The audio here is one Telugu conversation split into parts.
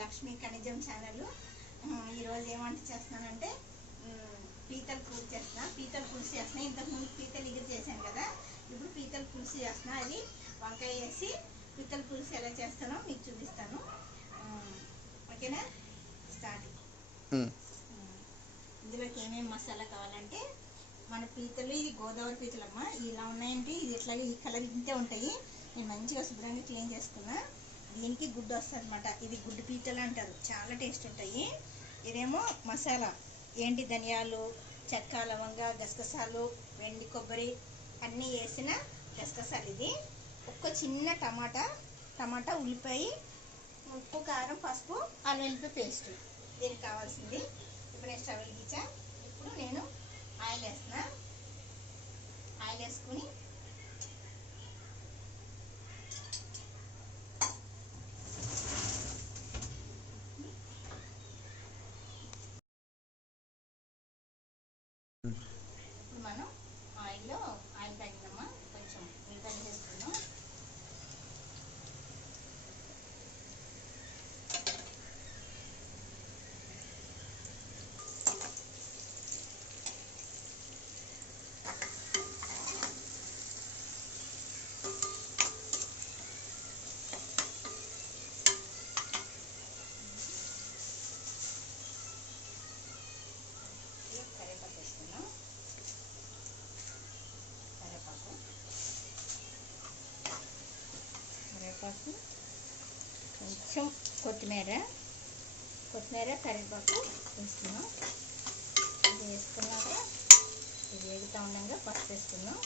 లక్ష్మీ ఖనిజం ఛానల్. ఈరోజు ఏం వంట చేస్తున్నానంటే పీతల పులుసు చేస్తున్నా. పీతల పులుసు చేస్తున్నా. ఇంతకుముందు పీతలు ఎగురు చేశాను కదా, ఇప్పుడు పీతల పులుసు చేస్తున్నా. అది వంకాయ వేసి పీతల పులుసు ఎలా చేస్తానో మీకు చూపిస్తాను. ఓకేనా, స్టార్ట్. ఇందులోకి ఏమేమి మసాలా కావాలంటే, మన పీతలు, ఇది గోదావరి పీతలమ్మ, ఇలా ఉన్నాయంటే ఇది ఇట్లాగే ఈ కలర్ ఇంతే ఉంటాయి. నేను మంచిగా శుభ్రంగా క్లీన్ చేసుకున్నా. దీనికి గుడ్డు వస్తుంది అనమాట. ఇది గుడ్డు పీతలు అంటారు, చాలా టేస్ట్ ఉంటాయి. ఇదేమో మసాలా, ఏంటి ధనియాలు, చెక్క, లవంగ, గసగసాలు, వెండి కొబ్బరి అన్నీ వేసిన గసగసాలు. ఇది ఒక్క చిన్న టమాటా, ఉల్లిపాయ, ఉప్పు, కారం, పసుపు, అల్లం వెల్లిపాయ పేస్ట్. దీనికి కావాల్సింది. ఇప్పుడు నేను స్టవ్ వెలిగించా. ఇప్పుడు నేను ఆయిల్ వేస్తున్నా. ఆయిల్ వేసుకుని ఇప్పుడు మనం ఆయిల్ తగ్గినమ్మా, కొంచెం ఉల్లిపాయలు వేసుకున్నాం. కరివేపాకు, కొంచెం కొత్తిమీర, కరివేపాకు వేసుకున్నాం. ఇది వేసుకున్నాక ఇది వేగుతూ ఉండగా పసుపు వేసుకున్నాం.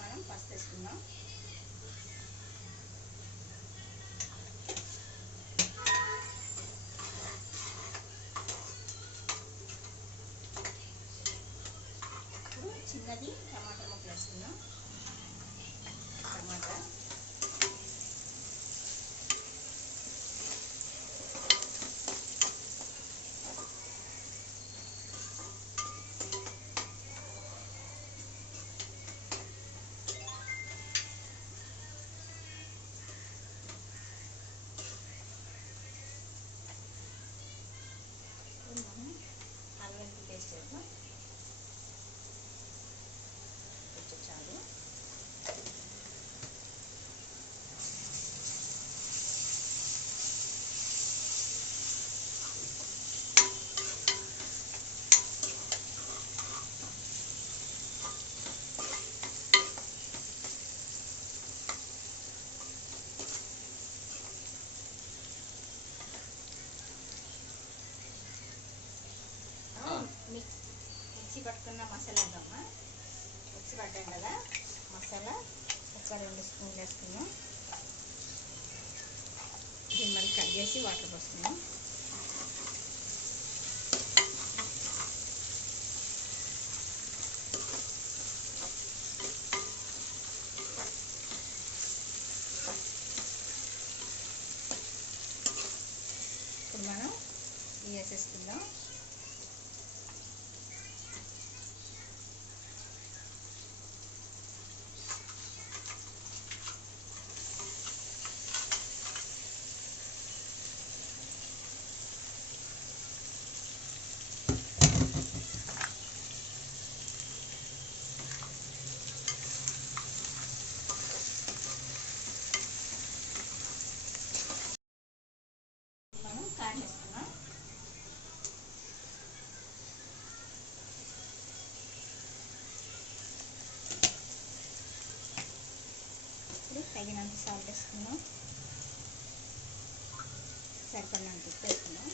మనం పసుపు వేసుకున్నాం. చిన్నది టమాటా ముక్కలు వేసుకున్నాం. టమాటా, అల్లం వెల్లుల్లి పేస్ట్ వేద్దాం. చాలు. మిక్సీ పట్టుకున్న మసాలా వేద్దామా. మిక్సీ పట్టాం కదా, మసాలా ఒక 2 స్పూన్లు వేసుకున్నాం. దీన్ని మళ్ళీ కట్ చేసి వాటర్ పోసుకున్నాం. ఇప్పుడు మనం ఇవి వేసేసుకుందాం. కారం వేసుకున్నాం. ఇప్పుడు తగినంత సాల్ట్ వేసుకున్నాం. సరిపడినంత ఉప్పు వేసుకున్నాం.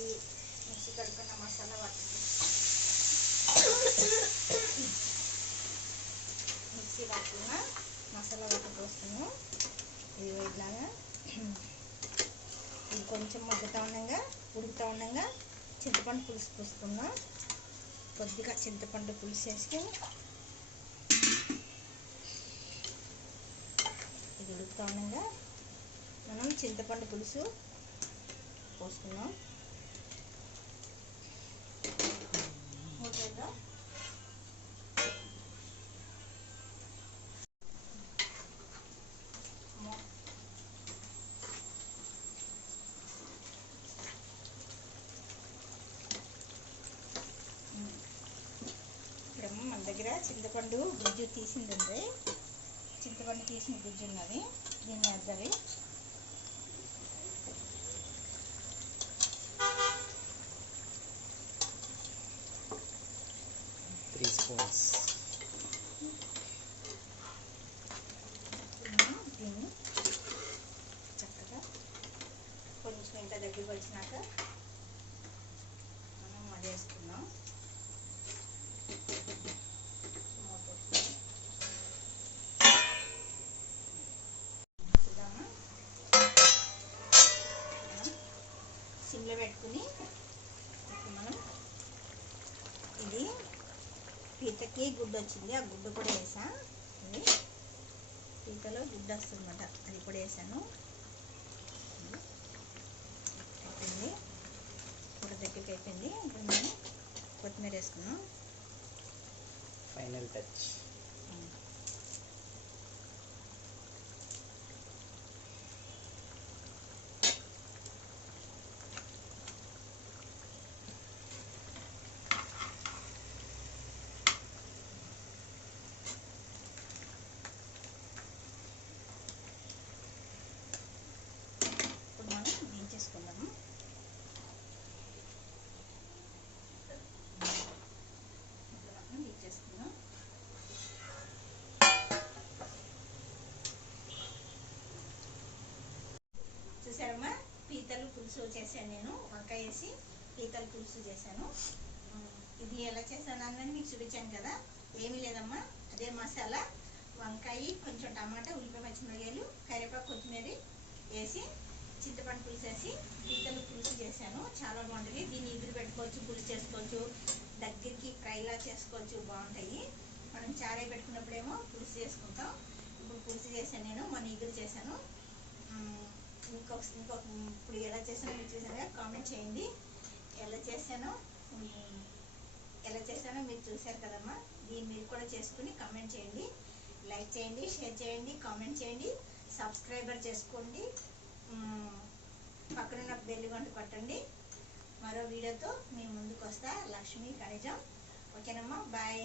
ఈ మిక్సీ కడుక్కున్న మసాలా మిక్సీ పట్టుకున్న మసాలా పోస్తున్నాం. ఇది ఇట్లాగా ఇది కొంచెం ఉడుకుతూ ఉండగా చింతపండు పులుసు పోసుకున్నాం. కొద్దిగా చింతపండు పులుసు వేసుకొని ఇది ఉడుకుతూ ఉండగా మనం చింతపండు పులుసు పోసుకున్నాం. మన దగ్గర చింతపండు గుజ్జు తీసిందండి, చింతపండు తీసిన గుజ్జు ఉన్నది, దీన్ని వేద్దాలి. దీన్ని చక్కగా కొంచెం ఇంత దగ్గరికి వచ్చినాక మనం అది వేసుకున్నాం. సిమ్లో పెట్టుకుని ఇప్పుడు మనం ఇది పీతకి గుడ్డు వచ్చింది, ఆ గుడ్డు కూడా వేసా. ఇది పీతలో గుడ్డు వస్తుందన్నమాట, అది కూడా వేసాను. అయిపోయింది, కూడా దగ్గరికి అయిపోయింది. ఇప్పుడు మనం కొత్తిమీర వేసుకున్నాం. Final touch. దించేసుకున్నాము. దించేసుకున్నాం. చూసారమ్మా, పీతలు పులుసు చేశాను నేను. వంకాయ వేసి పీతల పులుసు చేశాను. ఇది ఎలా చేశాను అన్నది మీకు చూపించాను కదా. ఏమీ లేదమ్మా, అదే మసాలా, వంకాయ, కొంచెం టమాటా, ఉల్లిపాయ, పచ్చిమిరపకాయలు, కరివేపాకు, కొత్తిమీర వేసి చింతపండు పులుసు వేసి పీతలు పులుసు చేశాను. చాలా బాగుంటుంది. దీన్ని ఎగురు పెట్టుకోవచ్చు, పులుసు చేసుకోవచ్చు, దగ్గరికి ఫ్రైలా చేసుకోవచ్చు, బాగుంటాయి. మనం చారే పెట్టుకున్నప్పుడేమో పులుసు చేసుకుంటాం. ఇప్పుడు పులుసు చేశాను నేను, మొన్న ఎగురు చేశాను. ఇంకొక ఇప్పుడు ఎలా చేశానో మీరు చూసారా, కామెంట్ చేయండి. ఎలా చేశానో మీరు చూసారు కదమ్మా. దీన్ని మీరు కూడా చేసుకుని కామెంట్ చేయండి, లైక్ చేయండి, షేర్ చేయండి, కామెంట్ చేయండి, సబ్స్క్రైబర్ చేసుకోండి. పక్కన బెల్ గంట కొట్టండి. మరో వీడియోతో మీ ముందుకు వస్తా. లక్ష్మీ కనిజం. ఓకేనమ్మా, బాయ్.